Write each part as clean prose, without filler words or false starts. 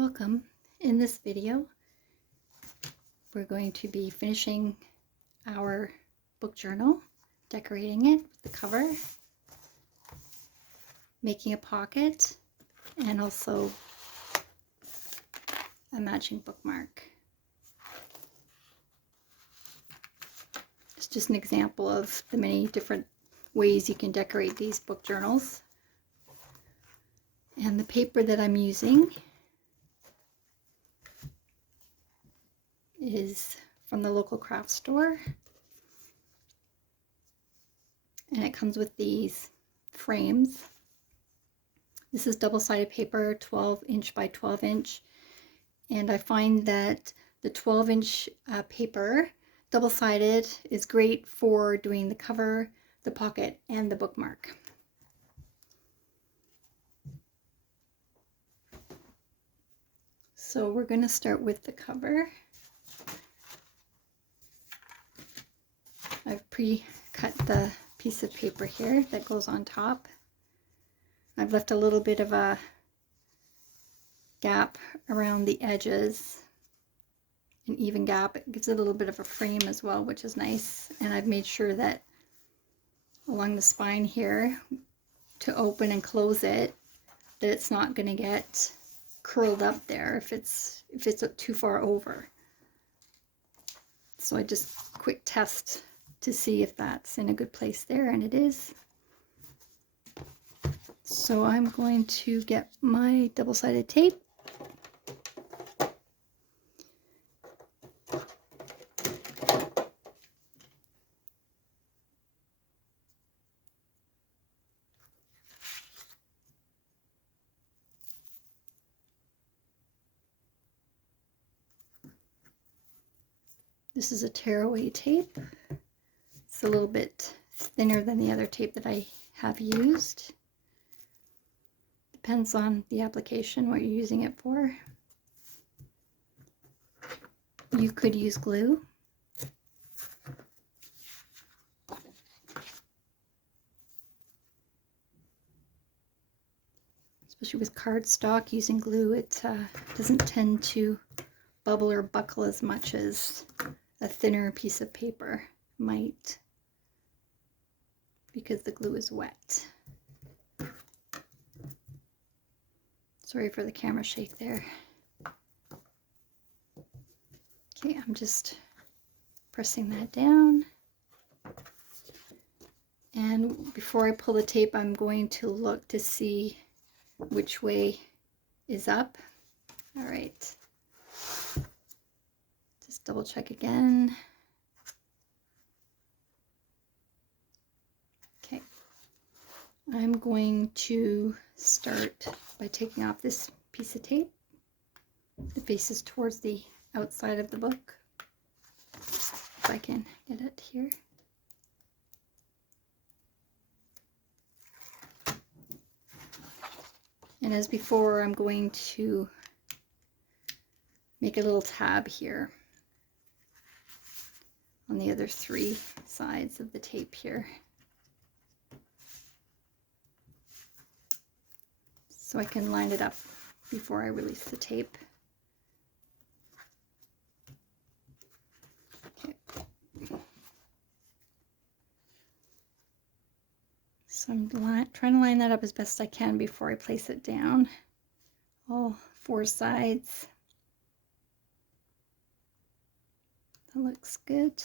Welcome. In this video, we're going to be finishing our book journal, decorating it with the cover, making a pocket, and also a matching bookmark. It's just an example of the many different ways you can decorate these book journals. And the paper that I'm using is from the local craft store, and it comes with these frames. This is double-sided paper, 12" by 12", and I find that the 12" paper, double-sided, is great for doing the cover, the pocket, and the bookmark. So we're going to start with the cover. I've pre-cut the piece of paper here that goes on top. I've left a little bit of a gap around the edges, an even gap. It gives it a little bit of a frame as well, which is nice. And I've made sure that along the spine here, to open and close it, that it's not going to get curled up there if it's too far over. So I just quick test to see if that's in a good place there, and it is. So I'm going to get my double-sided tape. This is a tearaway tape. It's a little bit thinner than the other tape that I have used. Depends on the application, what you're using it for. You could use glue. Especially with cardstock, using glue, it doesn't tend to bubble or buckle as much as a thinner piece of paper might, because the glue is wet. Sorry for the camera shake there. Okay, I'm just pressing that down. And before I pull the tape, I'm going to look to see which way is up. All right. Just double check again. Okay. I'm going to start by taking off this piece of tape that faces towards the outside of the book, if I can get it here. And as before, I'm going to make a little tab here on the other three sides of the tape here, so I can line it up before I release the tape. Okay. So I'm trying to line that up as best I can before I place it down, all four sides. That looks good.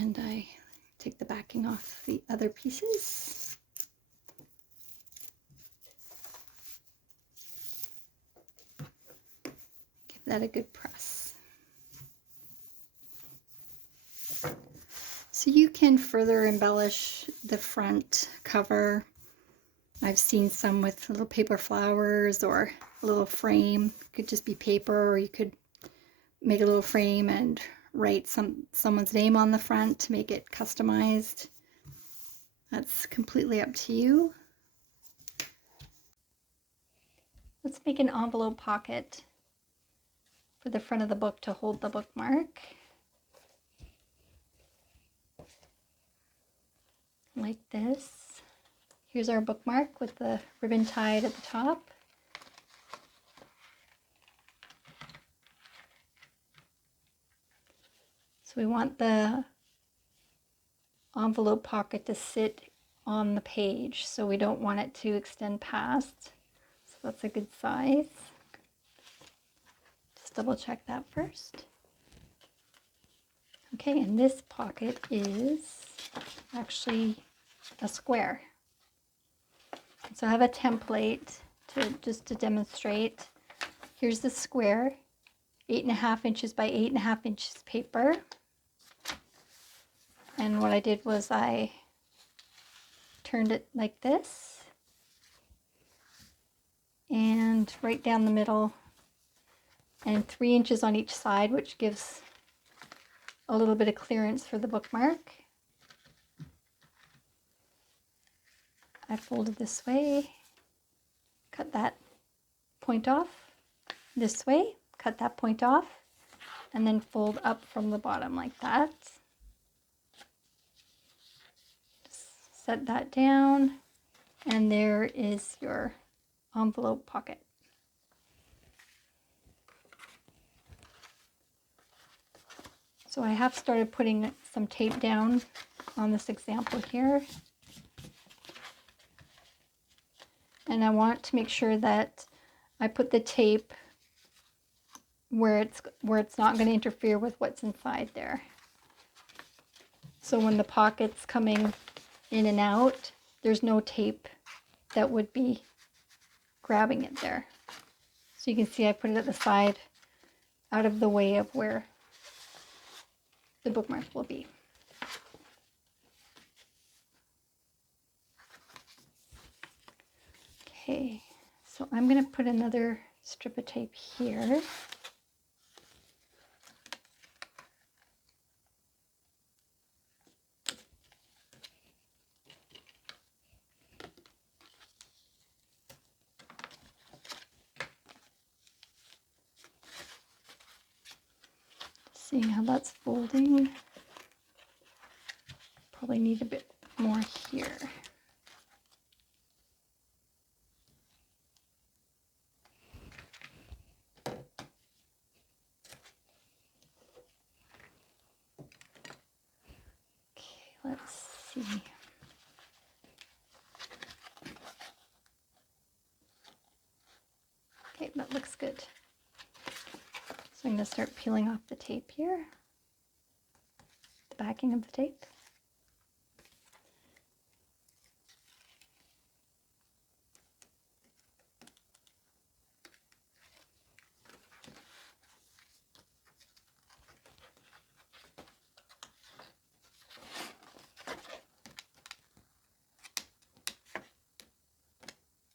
And I take the backing off the other pieces. Give that a good press. So you can further embellish the front cover. I've seen some with little paper flowers or a little frame. It could just be paper, or you could make a little frame and write someone's name on the front to make it customized. That's completely up to you. Let's make an envelope pocket for the front of the book to hold the bookmark. Like this. here's our bookmark with the ribbon tied at the top. So we want the envelope pocket to sit on the page, so we don't want it to extend past. So that's a good size. Just double check that first. Okay, and this pocket is actually a square. So I have a template just to demonstrate. Here's the square, 8.5 inches by 8.5 inches paper. And what I did was I turned it like this and right down the middle, and 3 inches on each side, which gives a little bit of clearance for the bookmark. I folded this way, cut that point off, this way, cut that point off, and then fold up from the bottom like that. Just set that down, and there is your envelope pocket. So I have started putting some tape down on this example here. And I want to make sure that I put the tape where it's not going to interfere with what's inside there. So when the pocket's coming in and out, there's no tape that would be grabbing it there. So you can see I put it at the side, out of the way of where the bookmark will be. Okay, so I'm going to put another strip of tape here. Seeing how that's folding. Probably need a bit more here. Let's see. Okay, that looks good. So I'm going to start peeling off the tape here, the backing of the tape.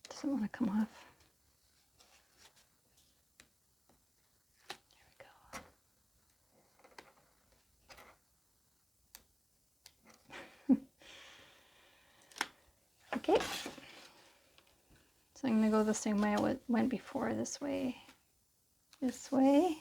Doesn't want to come off. Okay, so I'm going to go the same way I went before, this way, this way.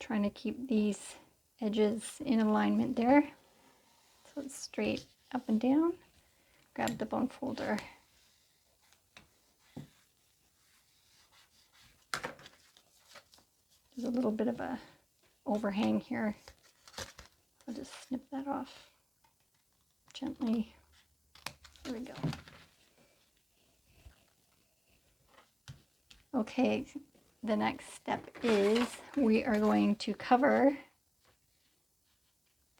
Trying to keep these edges in alignment there, so it's straight up and down. Grab the bone folder. There's a little bit of a overhang here. I'll just snip that off gently. There we go. Okay, the next step is we are going to cover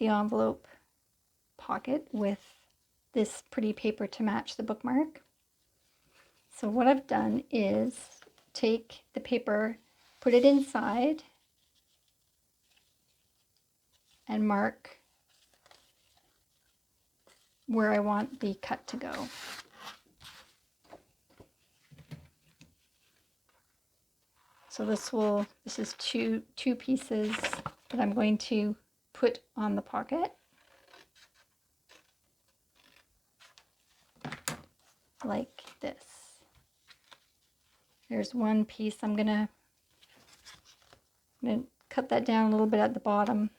the envelope pocket with this pretty paper to match the bookmark. So what I've done is take the paper, put it inside, and mark where I want the cut to go. So this is two pieces that I'm going to put on the pocket. Like this. Here's one piece. I'm gonna cut that down a little bit at the bottom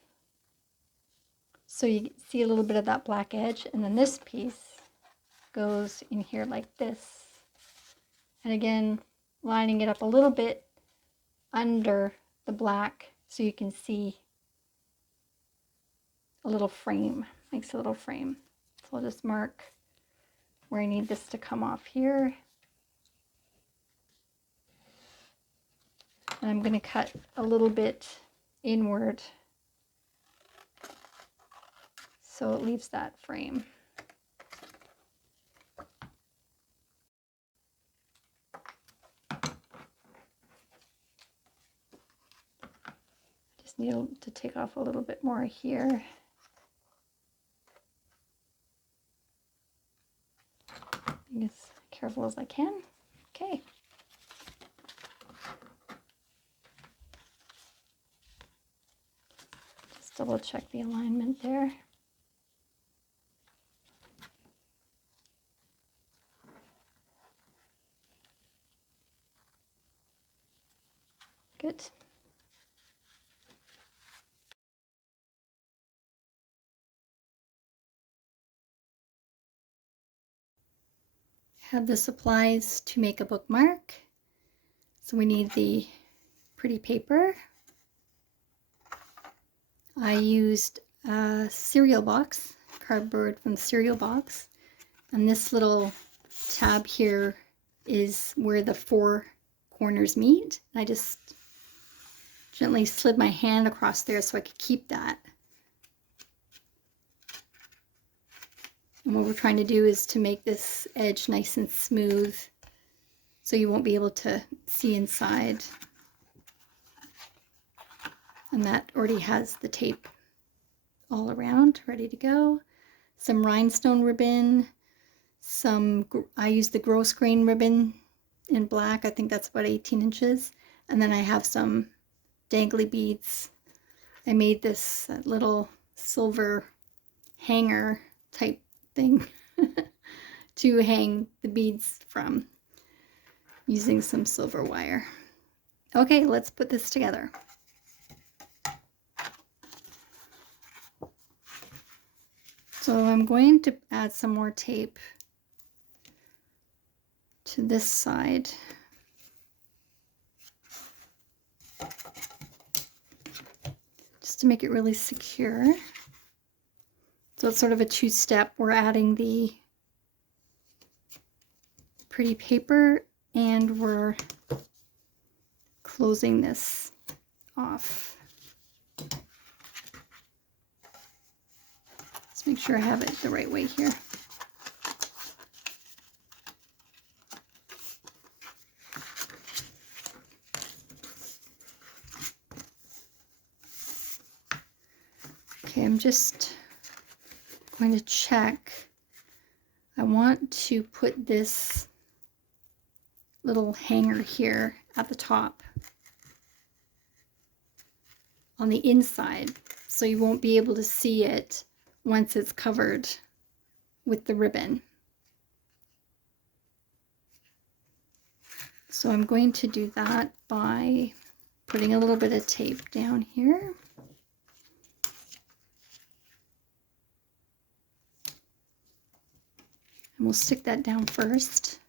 so you see a little bit of that black edge, and then this piece goes in here like this. And again, lining it up a little bit under the black so you can see a little frame, makes a little frame. So I'll just mark where I need this to come off here. And I'm going to cut a little bit inward so it leaves that frame. Just need to take off a little bit more here. Being as careful as I can. Okay. Just double check the alignment there. Good. Have the supplies to make a bookmark. So we need the pretty paper. I used a cereal box, cardboard from the cereal box, and this little tab here is where the 4 corners meet. I just gently slid my hand across there so I could keep that. And what we're trying to do is to make this edge nice and smooth so you won't be able to see inside. And that already has the tape all around, ready to go. Some rhinestone ribbon, I used the gross grain ribbon in black. I think that's about 18 inches. And then I have some dangly beads. I made this little silver hanger type thing to hang the beads from using some silver wire. Okay, let's put this together. So I'm going to add some more tape to this side. Just to make it really secure. So it's sort of a 2-step. We're adding the pretty paper and we're closing this off. Let's make sure I have it the right way here. Okay, I'm just going to check. I want to put this little hanger here at the top on the inside, so you won't be able to see it once it's covered with the ribbon. So I'm going to do that by putting a little bit of tape down here. And we'll stick that down first.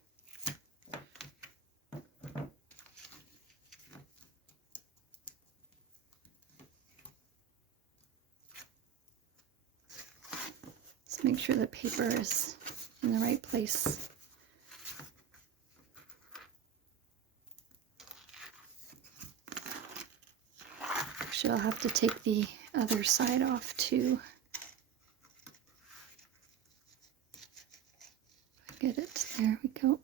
Let's make sure the paper is in the right place. Actually, I'll have to take the other side off too. Get it, there we go.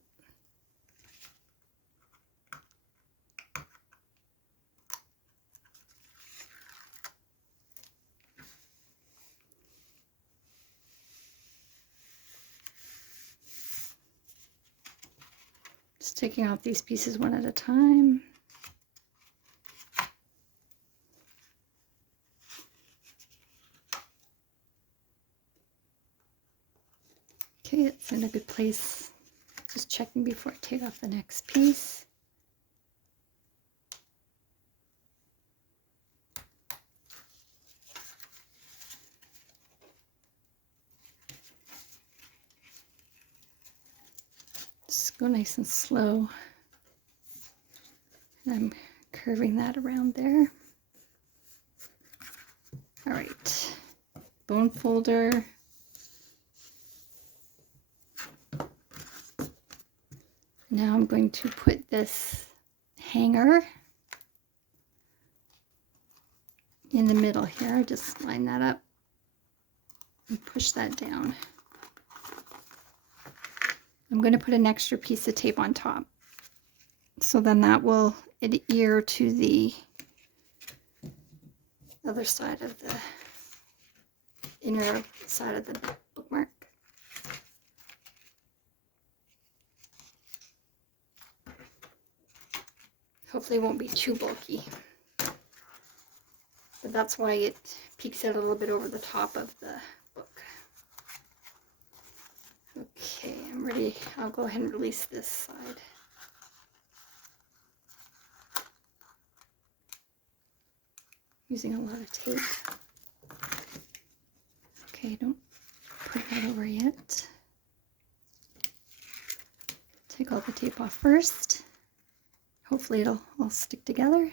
Just taking off these pieces one at a time. Okay, it's in a good place. Just checking before I take off the next piece. Go nice and slow. And I'm curving that around there. All right, bone folder. Now I'm going to put this hanger in the middle here. Just line that up and push that down. I'm going to put an extra piece of tape on top. So then that will adhere to the other side of the inner side of the bookmark. Hopefully it won't be too bulky. But that's why it peeks out a little bit over the top of the book. Okay, I'm ready. I'll go ahead and release this side. Using a lot of tape. Okay, don't put that over yet. Take all the tape off first. Hopefully it'll all stick together.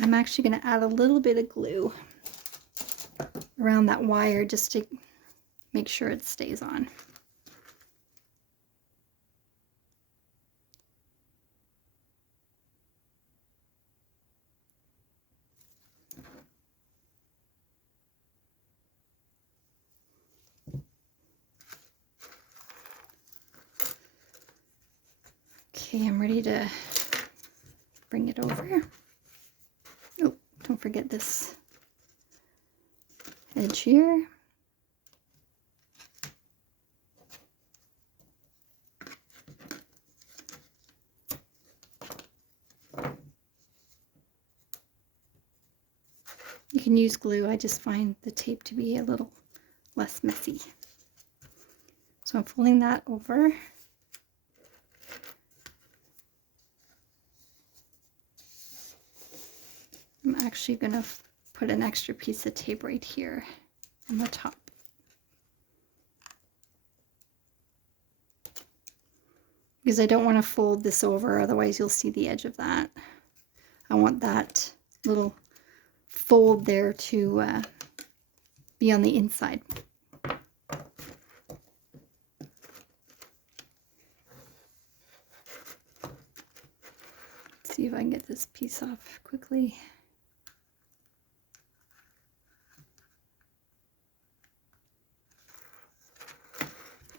I'm actually going to add a little bit of glue around that wire just to make sure it stays on. Okay, I'm ready to bring it over. Oh, don't forget this edge here. You can use glue. I just find the tape to be a little less messy. So I'm folding that over. I'm actually going to put an extra piece of tape right here on the top. Because I don't want to fold this over, otherwise you'll see the edge of that. I want that little fold there to be on the inside. Let's see if I can get this piece off quickly.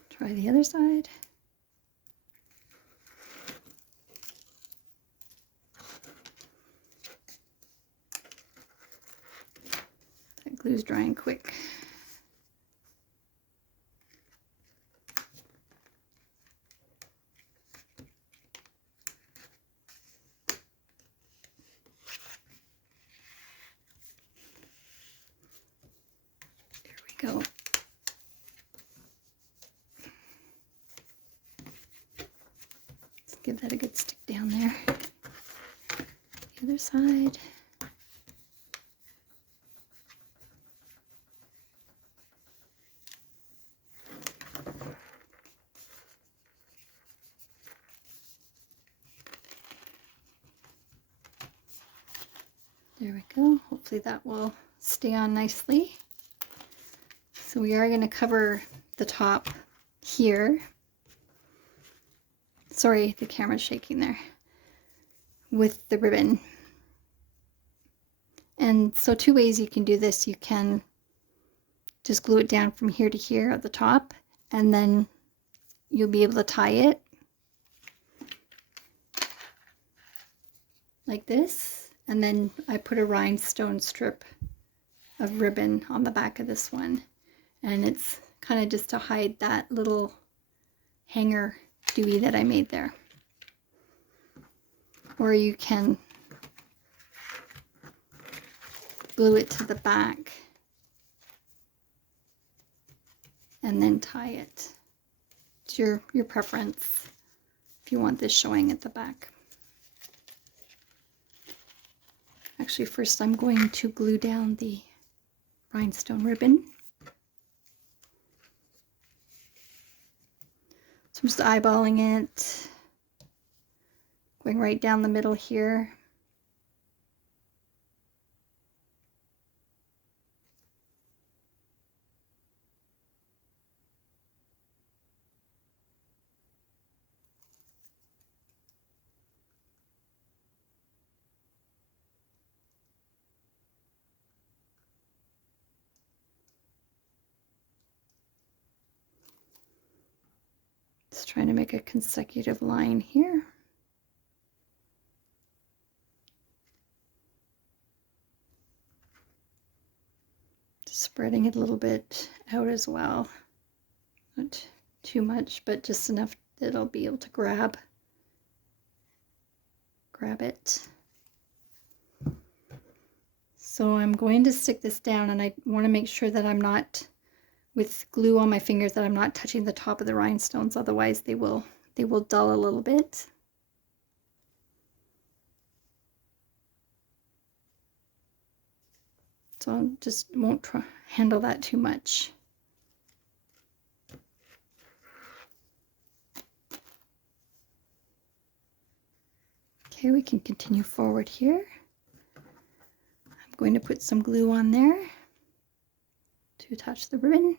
Try the other side. That glue's drying quick. There we go. Give that a good stick down there. The other side. There we go. Hopefully that will stay on nicely. So we are going to cover the top here. Sorry, the camera's shaking there. With the ribbon. And so two ways you can do this. You can just glue it down from here to here at the top, and then you'll be able to tie it like this. And then I put a rhinestone strip of ribbon on the back of this one. And it's kind of just to hide that little hanger doobie that I made there. Or you can glue it to the back and then tie it. It's your preference if you want this showing at the back. Actually, first I'm going to glue down the rhinestone ribbon. So I'm just eyeballing it, going right down the middle here. Just trying to make a consecutive line here. Just spreading it a little bit out as well. Not too much, but just enough that I'll be able to grab it. So I'm going to stick this down, and I want to make sure that I'm not, with glue on my fingers, that I'm not touching the top of the rhinestones, otherwise they will dull a little bit. So I just won't handle that too much. Okay, we can continue forward here. I'm going to put some glue on there to attach the ribbon.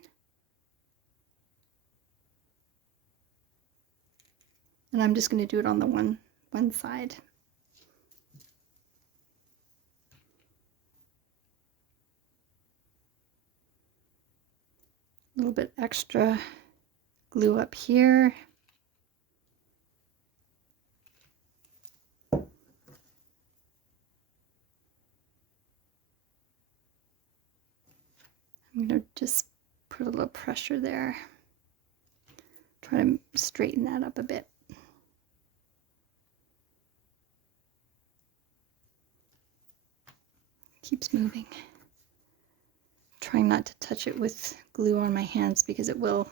And I'm just going to do it on the one side. A little bit extra glue up here. I'm going to just put a little pressure there. Try to straighten that up a bit. Keeps moving. Trying not to touch it with glue on my hands because it will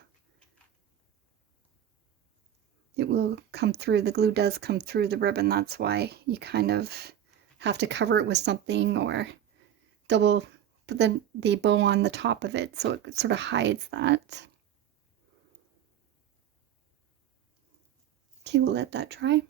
come through. The glue does come through the ribbon. That's why you kind of have to cover it with something or double put the bow on the top of it so it sort of hides that. Okay, we'll let that dry.